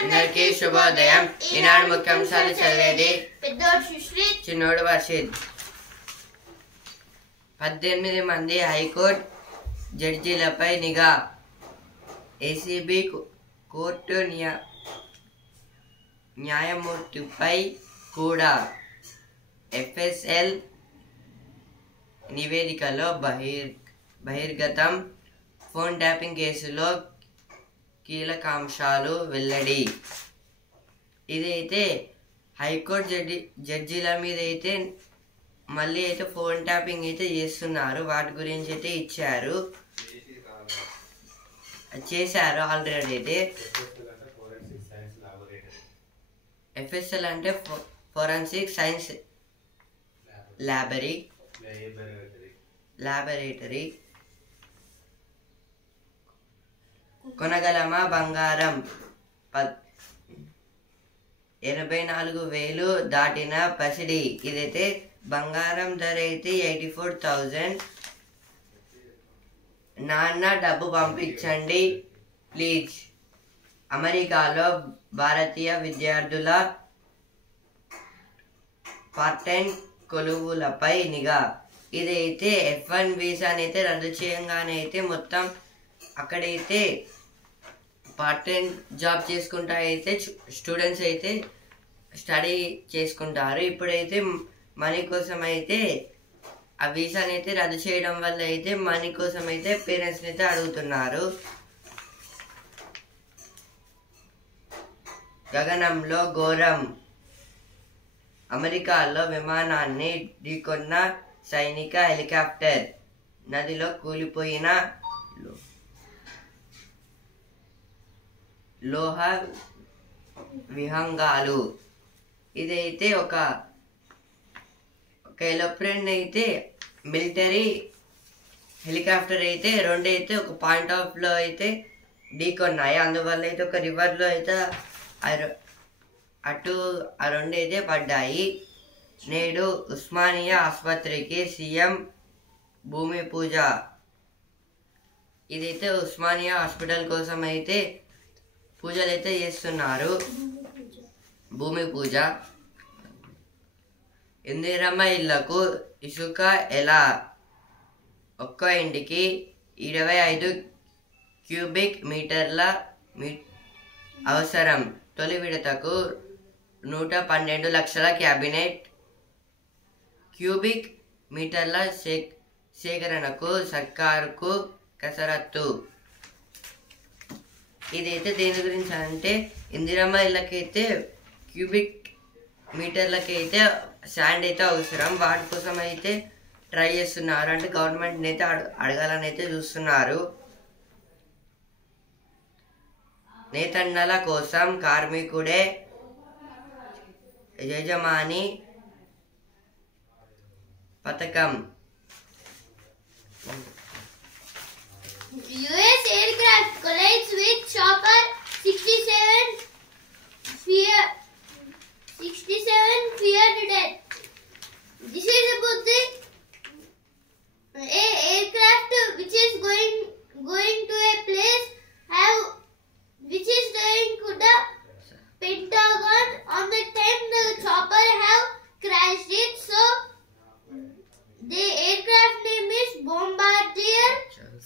అందరికీ శుభోదయం. ఈనాడు ముఖ్యాంశాలు చదివేది పెద్దోడు సుశ్రీత్, చిన్నోడు వర్షిత్. 18 మంది హైకోర్టు జడ్జీలపై నిఘా. ఏసీబీ కోర్టు న్యాయమూర్తిపై కూడా ఎఫ్ఎస్ఎల్ నివేదికలో బహిర్గతం. ఫోన్ ట్యాపింగ్ కేసులో కీలకాంశాలు వెల్లడి. ఇదైతే హైకోర్టు జడ్జీల మీద అయితే మళ్ళీ అయితే ఫోన్ ట్యాపింగ్ అయితే చేస్తున్నారు. వాటి గురించి అయితే చేశారు ఆల్రెడీ అయితే. ఎఫ్ఎస్ఎల్ అంటే ఫోరెన్సిక్ సైన్స్ ల్యాబొరేటరీ. కొనగలమా బంగారం? 84,000 దాటిన పసిడి. ఇదైతే బంగారం ధర అయితే 84,000. నాన్న డబ్బు పంపించండి ప్లీజ్. అమెరికాలో భారతీయ విద్యార్థుల పార్ట్ టైం కొలువులపై నిఘా. ఇదైతే F1 వీసాని అయితే రద్దు చేయంగానే అయితే మొత్తం అక్కడైతే పార్ట్ టైం జాబ్ చేసుకుంటా అయితే స్టూడెంట్స్ అయితే స్టడీ చేసుకుంటారు. ఇప్పుడైతే మనీ కోసం అయితే ఆ వీసాని అయితే రద్దు చేయడం వల్ల అయితే మనీ కోసం అయితే పేరెంట్స్ని అయితే అడుగుతున్నారు. గగనంలో ఘోరం. అమెరికాలో విమానాన్ని ఢీకొన్న సైనిక హెలికాప్టర్. నదిలో కూలిపోయిన లోహ విహంగాలు. ఇదైతే ఒక ఏరోప్లేన్ అయితే మిలిటరీ హెలికాప్టర్ అయితే రెండైతే ఒక పాయింట్ ఆఫ్ లో అయితే ఢీకొన్నాయి. అందువల్ల అయితే ఒక రివర్ లో అయితే అటు ఆ రెండు అయితే పడ్డాయి. నేడు ఉస్మానియా ఆసుపత్రికి సీఎం భూమి పూజ. ఇదైతే ఉస్మానియా హాస్పిటల్ కోసం అయితే పూజలు అయితే చేస్తున్నారు. భూమి పూజ. ఇందిరమ్మ ఇళ్లకు ఇసుక ఎలా? ఒక్క ఇంటికి 25 క్యూబిక్ మీటర్ల అవసరం. తొలి విడతకు 112 లక్షల క్యాబినెట్ క్యూబిక్ మీటర్ల సేకరణకు సర్కారుకు కసరత్తు. ఇదైతే దేని గురించి అంటే ఇందిరమ్మ ఇళ్ళకైతే క్యూబిక్ మీటర్లకైతే శాండ్ అయితే అవసరం. వాటి కోసం అయితే ట్రై చేస్తున్నారు. అంటే గవర్నమెంట్ అయితే అడగాలని అయితే చూస్తున్నారు. నేతన్నల కోసం కార్మికుడే యజమాని పథకం. US aircraft collides with chopper. 67 feared death. This is about the aircraft which is going to a place which is going to the Pentagon. On the time the chopper have crashed it, so the aircraft name is Bombardier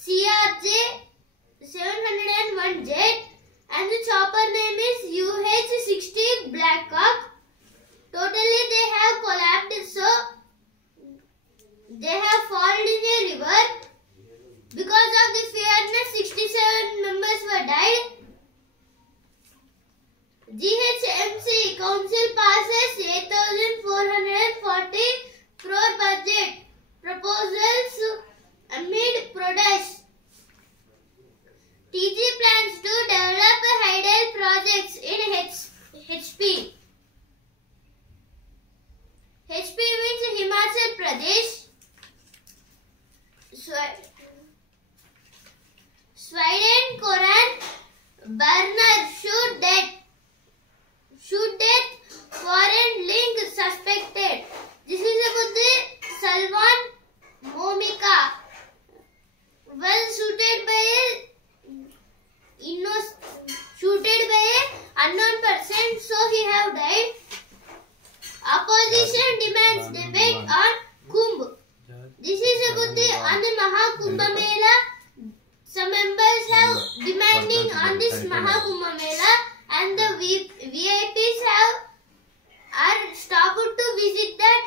CRJ-701 jet and the chopper name is UH-60 Blackhawk. Totally they have collapsed, so they have fallen in a river. Because of the fearness, 67 members were died. GHMC Council passes 8,440 crore budget proposals amid protest. TG plans to develop hydel projects in HP. HP means Himachal Pradesh. Sweden Koran burner shoot death. Foreign link suspected. This is about the Salwan Momika. Well shooted by a shooted have died. Opposition demands debate on Kumbh. This is about the on the Mahakumbh Mela. Some members have demanding on this Mahakumbh Mela, and the VIPs are stopped to visit that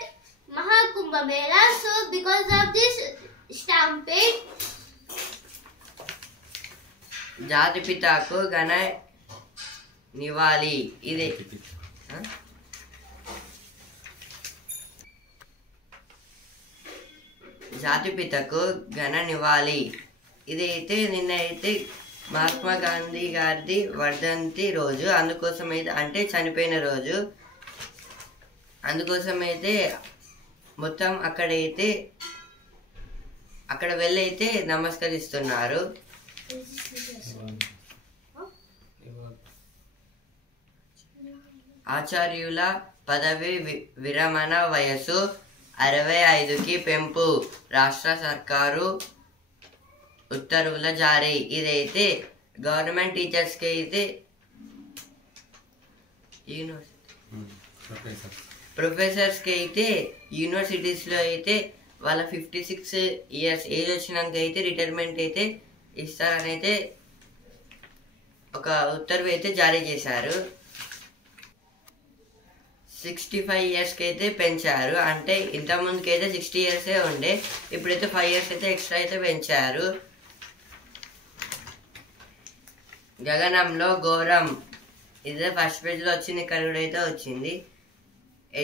Mahakumbh Mela. So because of this stampede, జాతిపితకు ఘన నివాళి ఇదే జాతిపితకు ఘన నివాళి ఇదైతే నిన్న అయితే మహాత్మా గాంధీ గారిది వర్ధంతి రోజు, అందుకోసం అయితే అంటే చనిపోయిన రోజు, అందుకోసం అయితే మొత్తం అక్కడ వెళ్ళైతే నమస్కరిస్తున్నారు. ఆచార్యుల పదవి విరమణ వయసు 65కి పెంపు, రాష్ట్ర సర్కారు ఉత్తర్వుల జారీ. ఇదైతే గవర్నమెంట్ టీచర్స్కి అయితే ప్రొఫెసర్స్కి అయితే యూనివర్సిటీస్లో అయితే వాళ్ళ 56 ఇయర్స్ ఏజ్ వచ్చినాక అయితే రిటైర్మెంట్ అయితే ఇస్తారని అయితే ఒక ఉత్తర్వు అయితే జారీ చేశారు. 65 ఇయర్స్కి అయితే పెంచారు, అంటే ఇంతకుముందుకి అయితే 60 ఇయర్సే ఉండే, ఇప్పుడైతే 5 ఇయర్స్ అయితే ఎక్స్ట్రా అయితే పెంచారు. గగనంలో ఘోరం ఇదే ఫస్ట్ పేజ్లో వచ్చింది, ఇక్కడ కూడా అయితే వచ్చింది.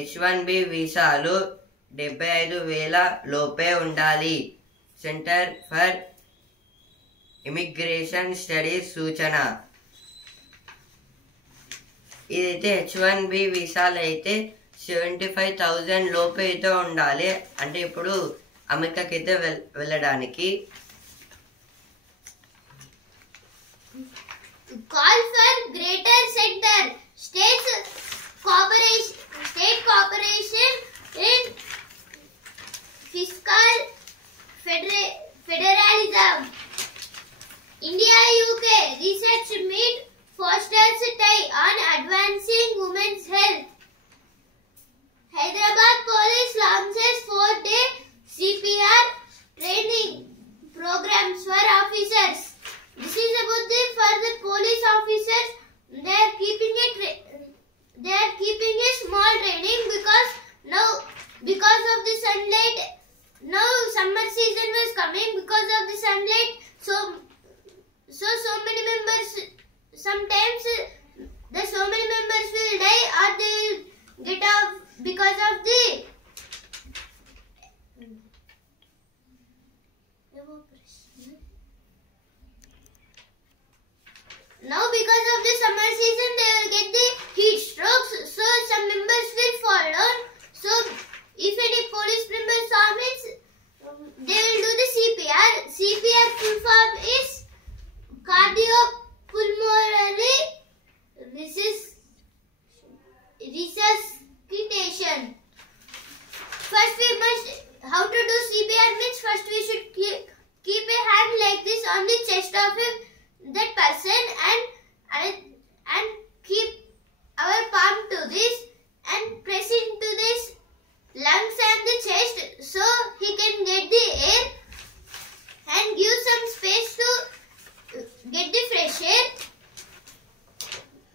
H1B వీసాలు 75,000 లోపే ఉండాలి, సెంటర్ ఫర్ ఇమిగ్రేషన్ స్టడీస్ సూచన. ఇదైతే H1B వీసాలు అయితే 75,000 లోపే అయితే ఉండాలి, అంటే ఇప్పుడు అమెరికాకి అయితే వెళ్ళడానికి. call for greater center state cooperation in fiscal federalism. India UK research meet fosters tie on advancing women's health. Hyderabad police launches 4-day CPR training programs for officers. This is about for the police officers. They are keeping a small training because of the sunlight. Now summer season was coming, because of the sunlight. So many members, sometimes so many members will die or they will get off because of the evaporation. Now because of the summer season they will get the heat strokes, so some members will fall down. So if any police members saw means they will do the CPR. CPR full form is cardiopulmonary resuscitation. First we must, how to do CPR means first we should keep a hand like this on the chest of that person and keep our palm to this and press into this lungs and the chest so he can get the air and give some space to get the fresh air.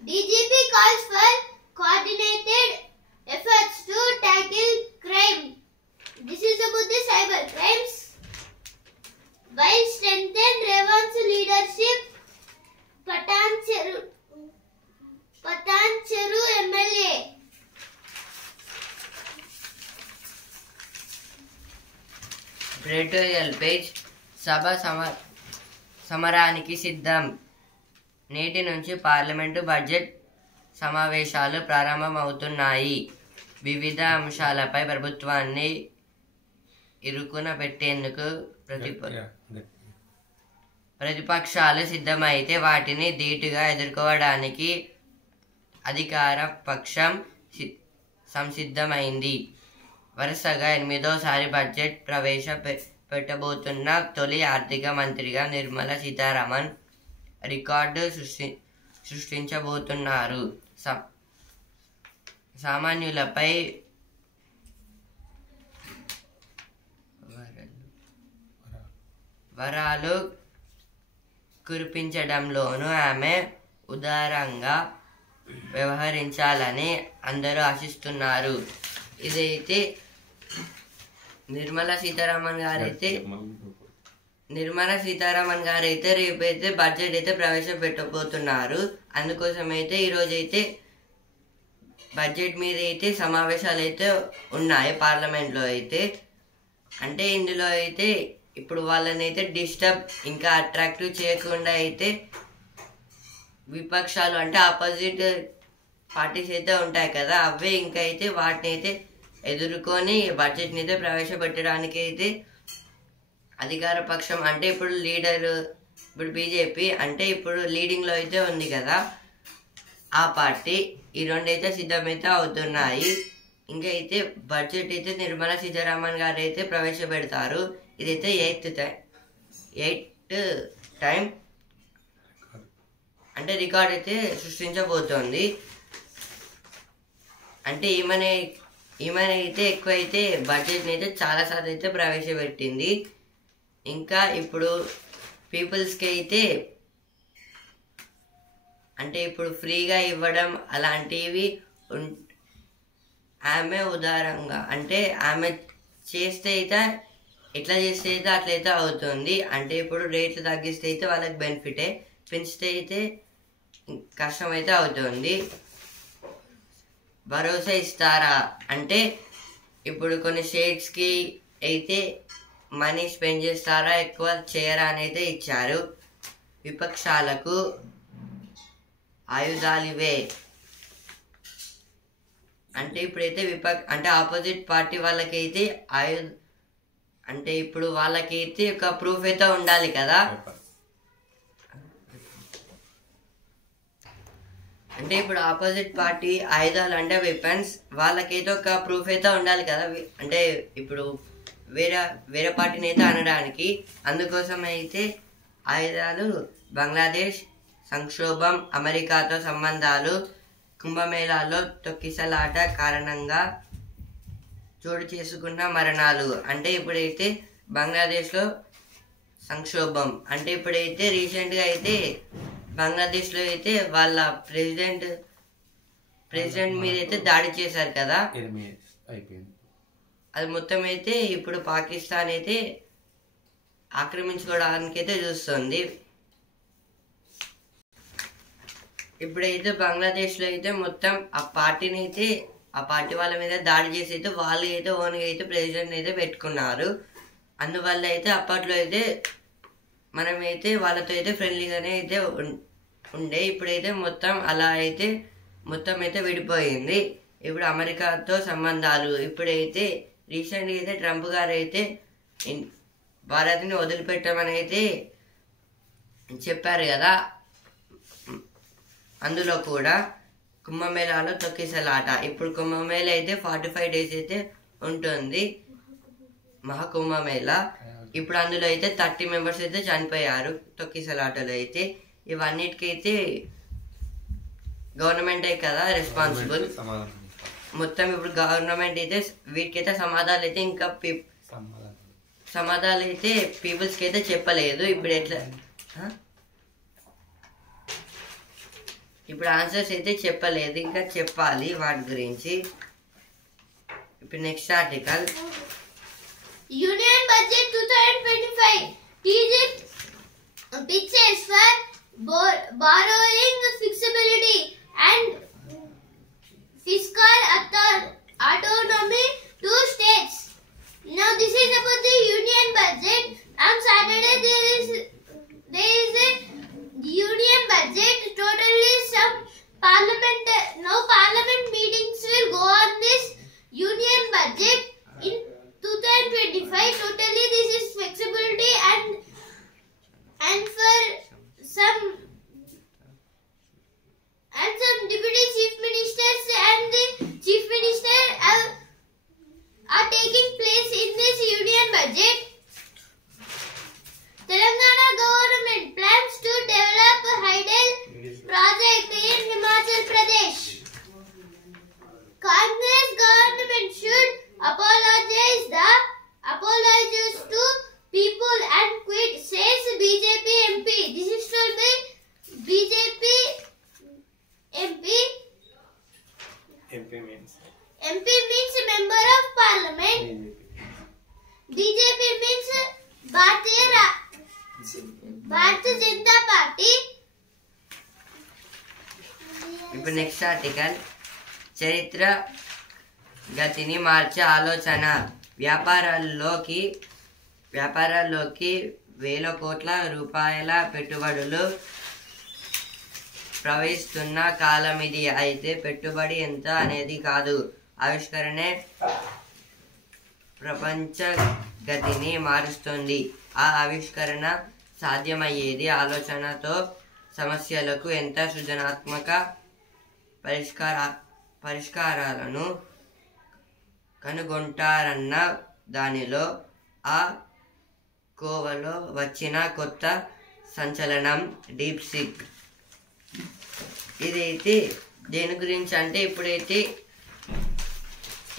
DGP calls for coordinated efforts to tackle crime. This is about the cyber crimes. While strengthen Revant's leadership, Patan Cheru MLA. Editorial page. సభ సమరానికి సిద్ధం. నేటి నుంచి parliament budget సమావేశాలు ప్రారంభమవుతున్నాయి. వివిధ అంశాలపై ప్రభుత్వాన్ని ఇరుకున పెట్టేందుకు ప్రతిపక్షాలు సిద్ధమైతే వాటిని ధీటుగా ఎదుర్కోవడానికి అధికార పక్షం సంసిద్ధమైంది. వరుసగా 8వ బడ్జెట్ ప్రవేశపెట్టబోతున్న తొలి ఆర్థిక మంత్రిగా నిర్మలా సీతారామన్ రికార్డు సృష్టించబోతున్నారు. సామాన్యులపై వరాలు కురిపించడంలోనూ ఆమె ఉదారంగా వ్యవహరించాలని అందరూ ఆశిస్తున్నారు. ఇదైతే నిర్మలా సీతారామన్ గారైతే రేపైతే బడ్జెట్ అయితే ప్రవేశపెట్టబోతున్నారు. అందుకోసం అయితే ఈరోజైతే బడ్జెట్ మీద అయితే సమావేశాలు అయితే ఉన్నాయి పార్లమెంట్లో అయితే. అంటే ఇందులో అయితే ఇప్పుడు వాళ్ళని అయితే డిస్టర్బ్ ఇంకా అట్రాక్టివ్ చేయకుండా అయితే విపక్షాలు అంటే ఆపోజిట్ పార్టీస్ అయితే ఉంటాయి కదా, అవే ఇంకా అయితే వాటిని అయితే ఎదుర్కొని బడ్జెట్ని అయితే ప్రవేశపెట్టడానికి అయితే అధికార పక్షం అంటే ఇప్పుడు ఇప్పుడు బీజేపీ అంటే ఇప్పుడు లీడింగ్లో అయితే ఉంది కదా, ఆ పార్టీ ఈ రెండు అయితే సిద్ధమైతే అవుతున్నాయి. ఇంకా అయితే బడ్జెట్ అయితే నిర్మలా సీతారామన్ గారు అయితే ప్రవేశపెడతారు. ఇదైతే ఎయిత్ టైం అంటే రికార్డ్ అయితే సృష్టించబోతోంది. అంటే ఈమెన అయితే ఎక్కువైతే బడ్జెట్ని అయితే చాలాసార్లు అయితే ప్రవేశపెట్టింది. ఇంకా ఇప్పుడు పీపుల్స్కి అయితే అంటే ఇప్పుడు ఫ్రీగా ఇవ్వడం అలాంటివి ఆమె ఉదారంగా అంటే ఆమె చేస్తే అయితే ఎట్లా చేస్తే అయితే అట్లయితే అవుతుంది. అంటే ఇప్పుడు రేట్లు తగ్గిస్తే అయితే వాళ్ళకి బెనిఫిటే, పెంచితే అయితే కష్టం అయితే అవుతుంది. భరోసా ఇస్తారా అంటే ఇప్పుడు కొన్ని స్టేట్స్కి అయితే మనీ స్పెండ్ చేస్తారా ఎక్కువ చేయరా అని అయితే ఇచ్చారు. విపక్షాలకు ఆయుధాలివే అంటే ఇప్పుడైతే అంటే ఆపోజిట్ పార్టీ వాళ్ళకైతే అంటే ఇప్పుడు వాళ్ళకైతే ఒక ప్రూఫ్ అయితే ఉండాలి కదా. అంటే ఇప్పుడు ఆపోజిట్ పార్టీ ఆయుధాలు అంటే వెపన్స్, వాళ్ళకైతే ఒక ప్రూఫ్ అయితే ఉండాలి కదా. అంటే ఇప్పుడు వేరే పార్టీని అయితే అనడానికి, అందుకోసం అయితే ఆయుధాలు బంగ్లాదేశ్ సంక్షోభం, అమెరికాతో సంబంధాలు, కుంభమేళాలో తొక్కిసలాట కారణంగా చోటు చేసుకున్న మరణాలు. అంటే ఇప్పుడైతే బంగ్లాదేశ్లో సంక్షోభం అంటే ఇప్పుడైతే రీసెంట్గా అయితే బంగ్లాదేశ్లో అయితే వాళ్ళ ప్రెసిడెంట్ మీద అయితే దాడి చేశారు కదా, అది మొత్తం అయితే ఇప్పుడు పాకిస్తాన్ అయితే ఆక్రమించుకోవడానికి అయితే చూస్తుంది. ఇప్పుడైతే బంగ్లాదేశ్లో అయితే మొత్తం ఆ పార్టీ వాళ్ళ మీద దాడి చేసి అయితే వాళ్ళు అయితే ఓన్గా అయితే ప్రెసిడెంట్ అయితే పెట్టుకున్నారు. అందువల్ల అయితే అప్పట్లో అయితే మనమైతే వాళ్ళతో అయితే ఫ్రెండ్లీగానే అయితే ఉండే, ఇప్పుడైతే మొత్తం అలా అయితే మొత్తం అయితే విడిపోయింది. ఇప్పుడు అమెరికాతో సంబంధాలు, ఇప్పుడైతే రీసెంట్గా అయితే ట్రంప్ గారు అయితే భారత్ని వదిలిపెట్టమని అయితే చెప్పారు కదా. అందులో కూడా కుంభమేళాలో తొక్కిసలాట, ఇప్పుడు కుంభమేళ అయితే 45 days అయితే ఉంటుంది మహాకుంభమేళ. ఇప్పుడు అందులో అయితే 30 members అయితే చనిపోయారు తొక్కిసలాటలో అయితే. ఇవన్నిటికైతే గవర్నమెంట్ కదా రెస్పాన్సిబుల్. మొత్తం ఇప్పుడు గవర్నమెంట్ అయితే వీటికైతే సమాధానాలు అయితే ఇంకా సమాధానాలు అయితే పీపుల్స్కి అయితే చెప్పలేదు. ఇప్పుడు ఎట్లా ఇప్పుడు ఆన్సర్స్ అయితే చెప్పలేదు, ఇంకా చెప్పాలి వాటి గురించి. ఇప్పుడు next article, union budget 2025 pitches for borrowing flexibility and fiscal autonomy to states. Now this is about the union budget. On Saturday there is a union budget. Totally some parliament meetings will go on this union budget in 2025. Totally this is flexibility and for some MP means member of parliament. BJP means Bharatiya Janata Party. ఇప్పుడు next article చరిత్ర గతిని మార్చే ఆలోచన. వ్యాపారాల్లోకి వేల కోట్ల రూపాయల పెట్టుబడులు ప్రవహిస్తున్న కాలం ఇది. అయితే పెట్టుబడి ఎంత అనేది కాదు, ఆవిష్కరణే ప్రపంచ గతిని మారుస్తుంది. ఆ ఆవిష్కరణ సాధ్యమయ్యేది ఆలోచనతో. సమస్యలకు ఎంత సృజనాత్మక పరిష్కారాలను కనుగొంటారన్న దానిలో ఆ కోవలో వచ్చిన కొత్త సంచలనం డీప్ సీక్. ఇదైతే దేని గురించి అంటే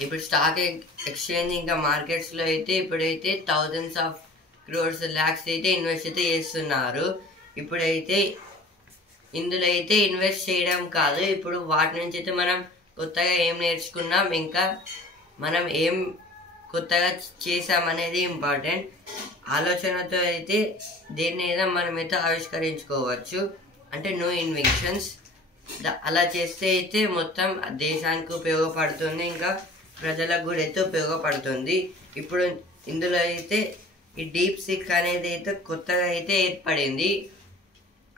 ఇప్పుడు స్టాక్ ఎక్స్చేంజ్ ఇంకా మార్కెట్స్లో అయితే ఇప్పుడైతే థౌజండ్స్ ఆఫ్ క్రోర్స్ ల్యాక్స్ అయితే ఇన్వెస్ట్ అయితే చేస్తున్నారు. ఇప్పుడైతే ఇందులో అయితే ఇన్వెస్ట్ చేయడం కాదు, ఇప్పుడు వాటి నుంచి అయితే మనం కొత్తగా ఏం నేర్చుకున్నాం, ఇంకా మనం ఏం కొత్తగా చేసామనేది ఇంపార్టెంట్. ఆలోచనతో అయితే దేన్ని ఏదో మనమైతే ఆవిష్కరించుకోవచ్చు, అంటే న్యూ ఇన్వెన్షన్స్. అలా చేస్తే అయితే మొత్తం దేశానికి ఉపయోగపడుతుంది, ఇంకా ప్రజలకు కూడా అయితే ఉపయోగపడుతుంది. ఇప్పుడు ఇందులో అయితే ఈ డీప్ సీక్ అనేది అయితే కొత్తగా అయితే ఏర్పడింది,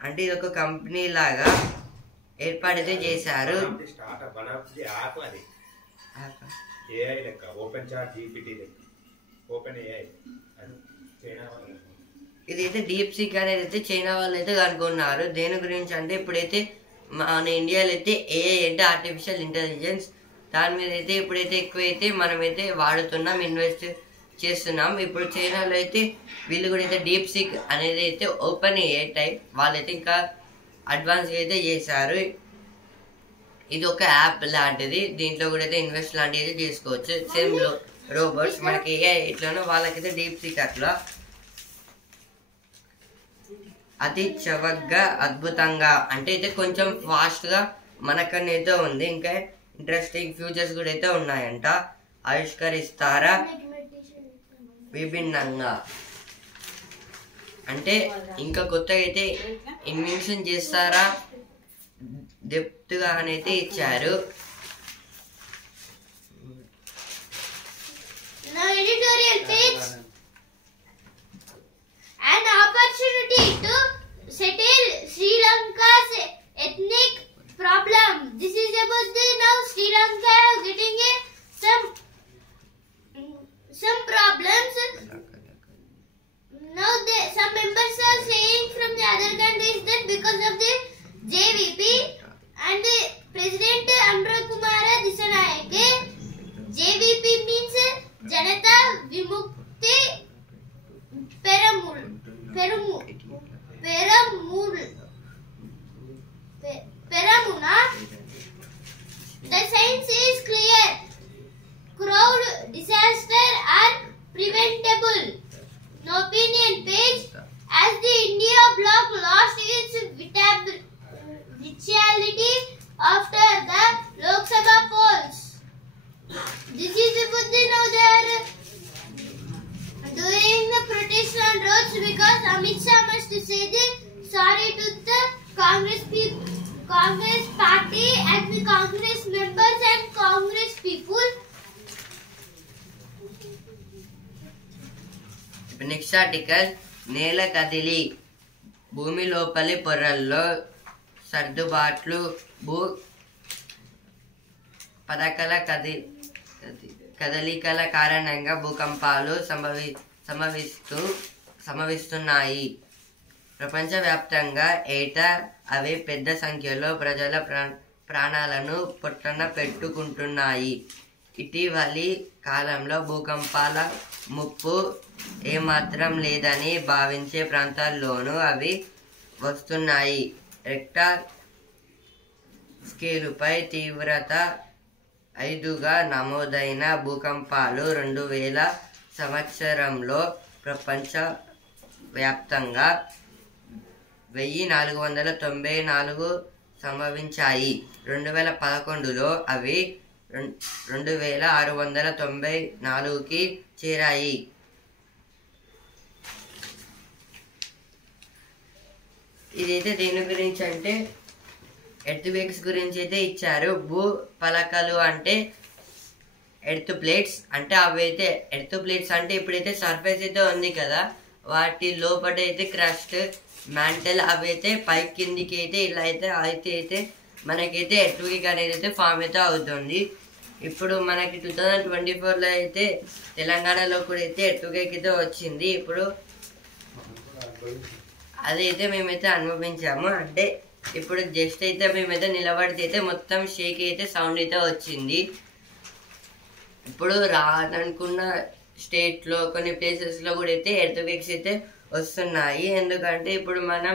అంటే ఇది ఒక కంపెనీ లాగా ఏర్పాటైతే చేశారు. ఇదైతే డీప్ సీక్ అనేది అయితే చైనా వాళ్ళు అయితే కనుక్కున్నారు. దేని గురించి అంటే ఇప్పుడైతే మన ఇండియాలో అయితే ఏఐ అంటే ఆర్టిఫిషియల్ ఇంటెలిజెన్స్, దాని మీద అయితే ఇప్పుడైతే ఎక్కువైతే మనమైతే వాడుతున్నాం, ఇన్వెస్ట్ చేస్తున్నాం. ఇప్పుడు చైనాలో అయితే వీళ్ళు కూడా అయితే డీప్ సీక్ అనేది అయితే ఓపెన్ ఏఐ టైప్ వాళ్ళైతే ఇంకా అడ్వాన్స్గా అయితే చేశారు. ఇది ఒక యాప్ లాంటిది, దీంట్లో కూడా అయితే ఇన్వెస్ట్ లాంటివి అయితే చేసుకోవచ్చు. సేమ్ రోబోట్స్ మనకి ఏఐ ఇట్లానో వాళ్ళకైతే డీప్ సీక్ అట్లా అతి చవకగా అద్భుతంగా అంటే అయితే కొంచెం ఫాస్ట్గా మనకన్నా అయితే ఉంది, ఇంకా ఇంట్రెస్టింగ్ ఫ్యూచర్స్ కూడా అయితే ఉన్నాయంట. ఆవిష్కరిస్తారా విభిన్నంగా అంటే ఇంకా కొత్తగా అయితే ఇన్వెన్షన్ చేస్తారా డెప్త్గా అనేది ఇచ్చారు. Now editorial page. An opportunity to settle Sri Lanka's ethnic problem. This is about the now Sri Lanka getting some problems. Now some members are saying from the other countries that because of the JVP and President Anurag Kumara Dissanayake, JVP means Janata Vimukti Peramuna. The science is clear. Crowd disaster are preventable. No opinion page. As the India bloc lost its vitality after the Lok Sabha polls. This is about the now they are doing the protest on roads because Amit Shah must say the sorry to the Congress party and the Congress members and Congress people. Next article నేల కదిలి భూమి లోపలి పొరల్లో సర్దుబాట్లు భూ పదకల కదలికల కారణంగా భూకంపాలు సంభవిస్తున్నాయి. ప్రపంచవ్యాప్తంగా ఏటా అవి పెద్ద సంఖ్యలో ప్రజల ప్రాణాలను పొట్టన పెట్టుకుంటున్నాయి. ఇటీవలి కాలంలో భూకంపాల ముప్పు ఏమాత్రం లేదని భావించే ప్రాంతాల్లోనూ అవి వస్తున్నాయి. రెక్టర్ స్కేలుపై తీవ్రత 5గా నమోదైన భూకంపాలు 2000 సంవత్సరంలో ప్రపంచ వ్యాప్తంగా 1494 సంభవించాయి. 2011లో అవి 2694కి చేరాయి. ఇదైతే దేని గురించి అంటే ఎర్త్ వేక్స్ గురించి అయితే ఇచ్చారు. భూ పలకలు అంటే ఎర్త్ ప్లేట్స్ అంటే అవైతే ఎర్త్ ప్లేట్స్ అంటే ఇప్పుడైతే సర్ఫేస్ అయితే ఉంది కదా, వాటి లోపల అయితే క్రస్ట్ మ్యాంటల్ అవైతే పై కిందికి అయితే ఇలా అయితే మనకైతే ఎర్త్ వేక్ అనేది అయితే ఫామ్ అయితే అవుతుంది. ఇప్పుడు మనకి 2024లో అయితే తెలంగాణలో కూడా అయితే ఎర్త్ వేక్ అయితే వచ్చింది. ఇప్పుడు అదైతే మేమైతే అనుభవించాము. అంటే ఇప్పుడు జస్ట్ అయితే మేమైతే నిలబడితే అయితే మొత్తం షేక్ అయితే సౌండ్ అయితే వచ్చింది. ఇప్పుడు రాదనుకున్న స్టేట్లో కొన్ని ప్లేసెస్లో కూడా అయితే ఎర్త్ వేక్స్ అయితే వస్తున్నాయి. ఎందుకంటే ఇప్పుడు మనం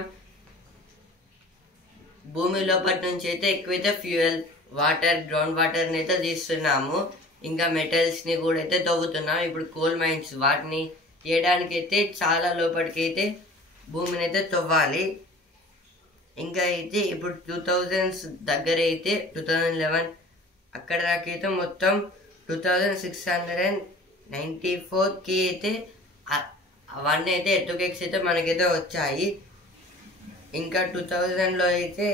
భూమి లోపల నుంచి అయితే ఎక్కువైతే ఫ్యూయల్ వాటర్ గ్రౌండ్ వాటర్ని అయితే తీస్తున్నాము. ఇంకా మెటల్స్ని కూడా అయితే తవ్వుతున్నాము. ఇప్పుడు కోల్ మైన్స్ వాటిని తీయడానికి అయితే చాలా లోపలికి అయితే భూమిని అయితే తవ్వాలి. ఇంకా అయితే ఇప్పుడు 2000s దగ్గర అయితే 2011 అక్కడ దాకైతే మొత్తం 2694కి అయితే అవన్నీ అయితే ఎర్త్ వేక్స్ అయితే మనకైతే వచ్చాయి. ఇంకా 2000లో అయితే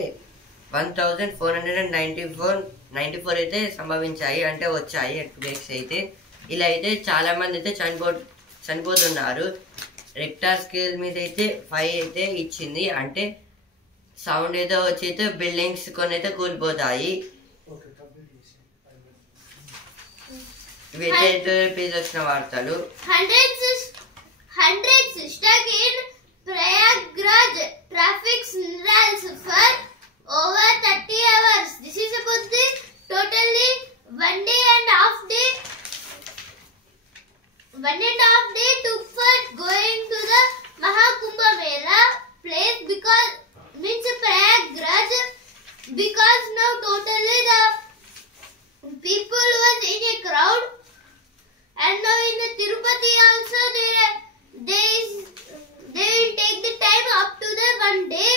1494 అయితే సంభవించాయి అంటే వచ్చాయి ఎర్త్ వేక్స్ అయితే. ఇలా అయితే చాలా మంది అయితే చనిపోతున్నారు. రెక్టార్ స్కేల్ మీద అయితే 5 అయితే ఇచ్చింది. అంటే సౌండ్ అయితే వచ్చి అయితే బిల్డింగ్స్ కొన్ని అయితే కూలిపోతాయి. ఇవైతే పేజ్ వచ్చిన వార్తలు. Hundreds stuck in Prayagraj traffic signals for over 30 hours. This is about the totally 1 day and a half day. 1.5 days took for going to the Mahakumbha Mela place because means Prayagraj, because now totally the people was in a crowd, and now in the Tirupati also they will take the time up to the 1 day.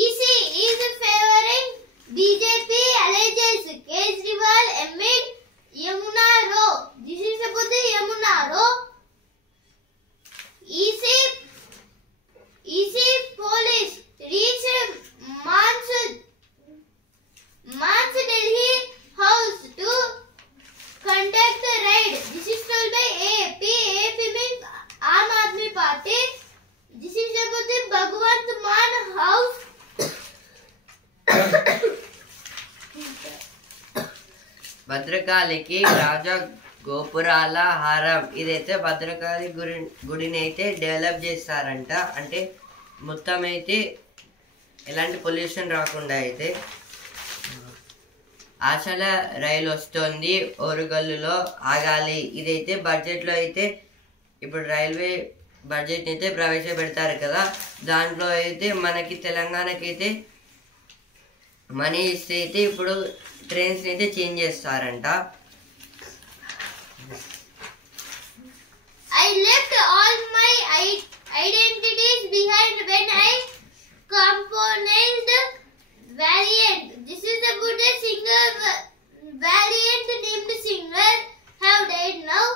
EC is favoring BJP alleges Kejriwal amid Yamuna Row. This is about the Yamuna Row. EC police reach Mans Delhi house to conduct the raid. This is told by AAP. AAP means Aam Aadmi Party. This is about the Bhagwant Man house. భద్రకాళికి రాజా గోపురాల హారం. ఇదైతే భద్రకాళి గుడిని అయితే develop చేస్తారంట. అంటే మొత్తం అయితే ఎలాంటి pollution రాకుండా అయితే. ఆశల రైలు వస్తుంది, ఓరుగల్లులో ఆగాలి. ఇదైతే బడ్జెట్లో అయితే ఇప్పుడు రైల్వే బడ్జెట్ని అయితే ప్రవేశపెడతారు కదా, దాంట్లో అయితే మనకి తెలంగాణకి అయితే మనీ ఇస్తే అయితే ఇప్పుడు ట్రైన్స్ అయితే చేంజ్ చేస్తారంట. I left all my identities behind when I composed Valiant. This is about a singer Valiant named singer have died now.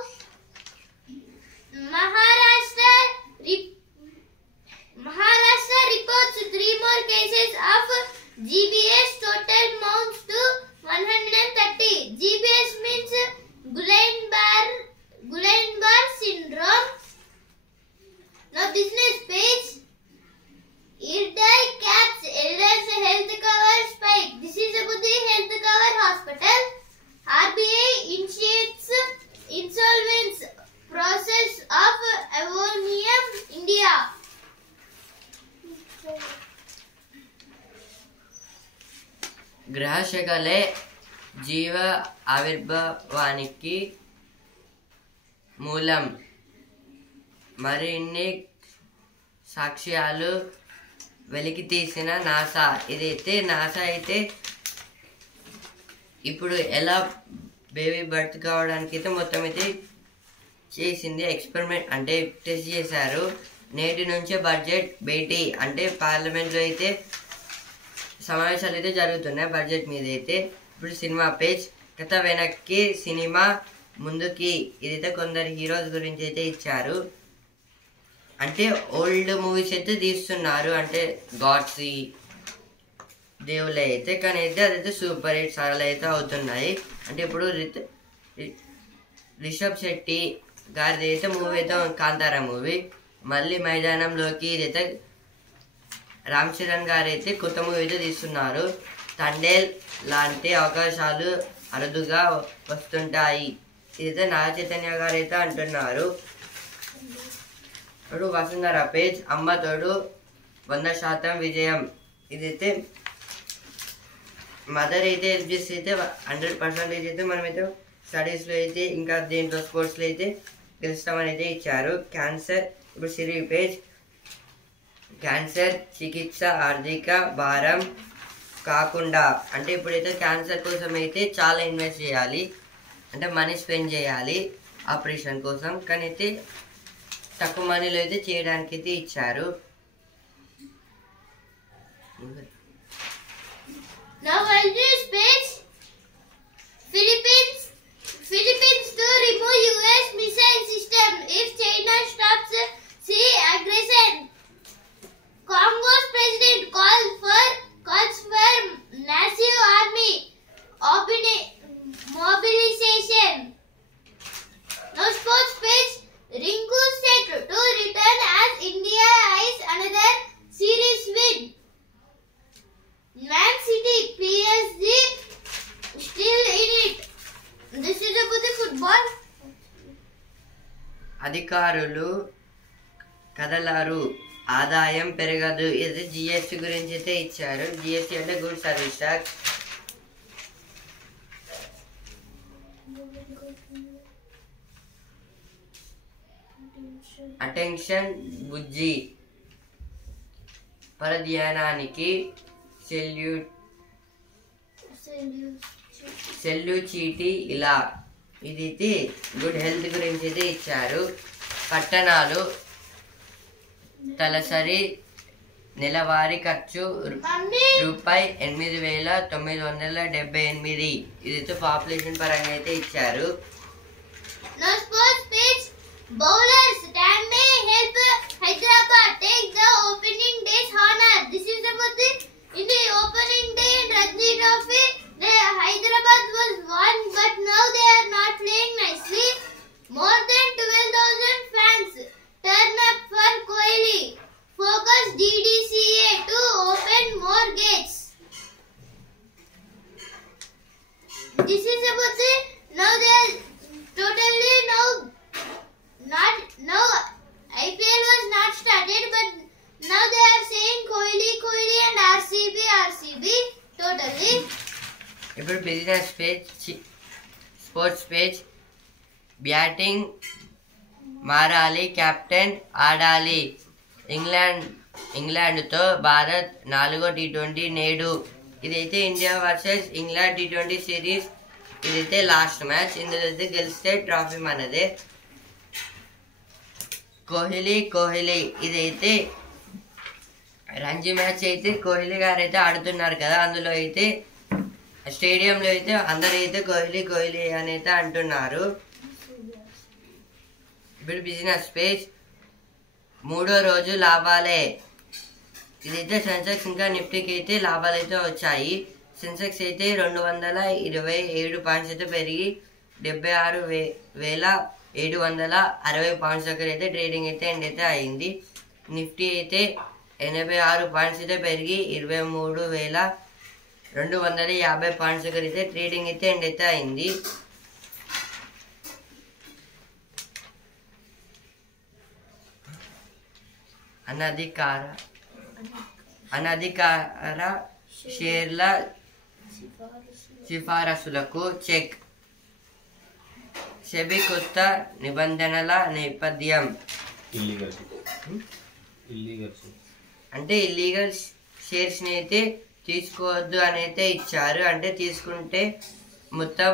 Maharashtra reports 3 more cases of GBS. Total amounts to 130. GBS means Guillain-Barré syndrome. Now business page. IRDAI caps elders health cover spike. This is about the health cover hospital. RBI initiates insolvency process of Avonium India. గ్రహశకలే జీవ ఆవిర్భావానికి మూలం. మరిన్ని సాక్ష్యాలు వెలికి తీసిన NASA. ఇదైతే NASA అయితే ఇప్పుడు ఎలా బేబీ బర్త్ కావడానికి అయితే మొత్తం అయితే చేసింది. ఎక్స్పెరిమెంట్ అంటే టెస్ట్ చేశారు. నేటి నుంచే బడ్జెట్ భేటీ అంటే పార్లమెంట్లో అయితే సమావేశాలు అయితే జరుగుతున్నాయి బడ్జెట్ మీద అయితే. ఇప్పుడు సినిమా పేజ్ కథ వెనక్కి సినిమా ముందుకి ఇదైతే కొందరు హీరోస్ గురించి అయితే ఇచ్చారు. అంటే ఓల్డ్ మూవీస్ అయితే తీస్తున్నారు అంటే గాడ్సీ దేవుళ్ళ అయితే, కానీ అయితే అదైతే సూపర్ హిట్ సార్లు అయితే అవుతున్నాయి. అంటే ఇప్పుడు రిషబ్ శెట్టి గారిది అయితే మూవీ అయితే కాంతారా మూవీ, మళ్ళీ మైదానంలోకి ఇదైతే రామ్ చరణ్ గారు అయితే కొత్త మూవీ అయితే తీస్తున్నారు. తండేల్ లాంటి అవకాశాలు అరుదుగా వస్తుంటాయి ఇదైతే నాగ చైతన్య గారు అయితే అంటున్నారు. ఇప్పుడు వసుంధర పేజ్ అమ్మ తోడు 100% విజయం ఇదైతే మదర్ అయితే హెల్ప్ చేస్తే అయితే 100% అయితే మనమైతే స్టడీస్లో అయితే ఇంకా దేంట్లో స్పోర్ట్స్లో అయితే గెలుస్తామని అయితే ఇచ్చారు. క్యాన్సర్ ఇప్పుడు సిరి పేజ్ క్యాన్సర్ చికిత్స ఆర్థిక భారం కాకుండా అంటే ఇప్పుడైతే క్యాన్సర్ కోసం అయితే చాలా ఇన్వెస్ట్ చేయాలి అంటే మనీ స్పెండ్ చేయాలి ఆపరేషన్ కోసం, కానీ అయితే తక్కువ మనీలో అయితే చేయడానికి అయితే ఇచ్చారు. Now I'll just page Philippines to remove US missile system if China stops sea aggression. Congo's president calls for massive army mobilization. Now sports page Rinku set to return as India eyes another series win. Man City, PSG still in it. This is about the football. అధికారులు కదలారు ఆదాయం పెరగదు ఇది GST గురించి అయితే ఇచ్చారు. GST అంటే good service tax. Attention బుజ్జి పరధ్యానానికి సెల్యూ చీటి ఇలా ఇది గుడ్ హెల్త్ గురించి అయితే ఇచ్చారు. పట్టణాలు తలసరి నెలవారీ ఖర్చు ₹8,978 ఇదైతే పాపులేషన్ పరంగా అయితే ఇచ్చారు. Bowlers can may help Hyderabad take the opening day's honor. This is about in the opening day in Ranji Trophy. The Hyderabad was won, but now they are not playing nicely. More than 12,000 fans turn up for Kohli. Focus DDCA to open more gates. This is about now they are totally now IPL was not started, but now they are saying Kohli and RCB totally. ఇప్పుడు business page sports page batting మారాలి captain ఆడాలి ఇంగ్లాండ్తో భారత్ 4వ T20 నేడు ఇదైతే India versus England T20 series ఇదైతే last match. ఇందులో అయితే గెలిస్తే ట్రాఫీ మనదే. కోహ్లీ ఇదైతే రంజీ మ్యాచ్ అయితే కోహ్లీ గారు అయితే ఆడుతున్నారు కదా, అందులో అయితే స్టేడియంలో అయితే అందరూ అయితే కోహ్లీ అని అయితే అంటున్నారు. ఇప్పుడు బిజినెస్ పేజ్ 3వ రోజు లాభాలే ఇదైతే సెన్సెక్స్ ఇంకా నిఫ్టీకి అయితే లాభాలు అయితే వచ్చాయి. సెన్సెక్స్ అయితే 227 పాయింట్స్ అయితే పెరిగి 76,760 పాయింట్స్ దగ్గర అయితే ట్రేడింగ్ అయితే ఎండ్ అయితే అయింది. నిఫ్టీ అయితే 86 పాయింట్స్ అయితే పెరిగి 23,250 పాయింట్స్ దగ్గర అయితే ట్రేడింగ్ అయితే ఎండ్ అయితే అయింది. అనధికార షేర్ల సిఫారసులకు చెక్. సెబీ కొత్త నిబంధనల నేపథ్యం అంటే ఇల్లీగల్ షేర్స్ ని అయితే తీసుకోవద్దు అని అయితే ఇచ్చారు. అంటే తీసుకుంటే మొత్తం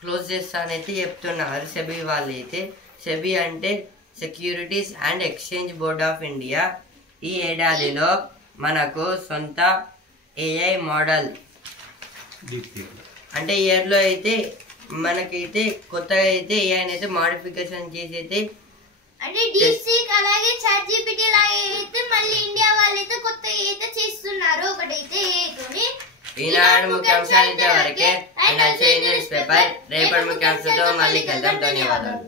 క్లోజ్ చేస్తానైతే చెప్తున్నారు సెబీ వాళ్ళు అయితే. సెబీ అంటే securities and exchange board of India ఈ ఏడాదిలో మనకు సొంత ఏఐ మోడల్ అంటే ఇయర్లో అయితే మనకైతే కొత్తగా అయితే ఏఐ అయితే మోడిఫికేషన్ చేసి అయితే అంటే డీప్సీక్ అలాగే చాట్ జీపీటీ లాగే అయితే మళ్ళీ ఇండియా వాళ్ళైతే కొత్త అయితే చేస్తున్నారు. ఒకటైతే ఏతోని ఈనాడు ముఖ్యాంశాలు ఇంతవరకే. అండ్ ఆల్సో న్యూస్ పేపర్ రేపటి ముఖ్యాంశాలతో మళ్ళీ కలుద్దాం. ధన్యవాదాలు.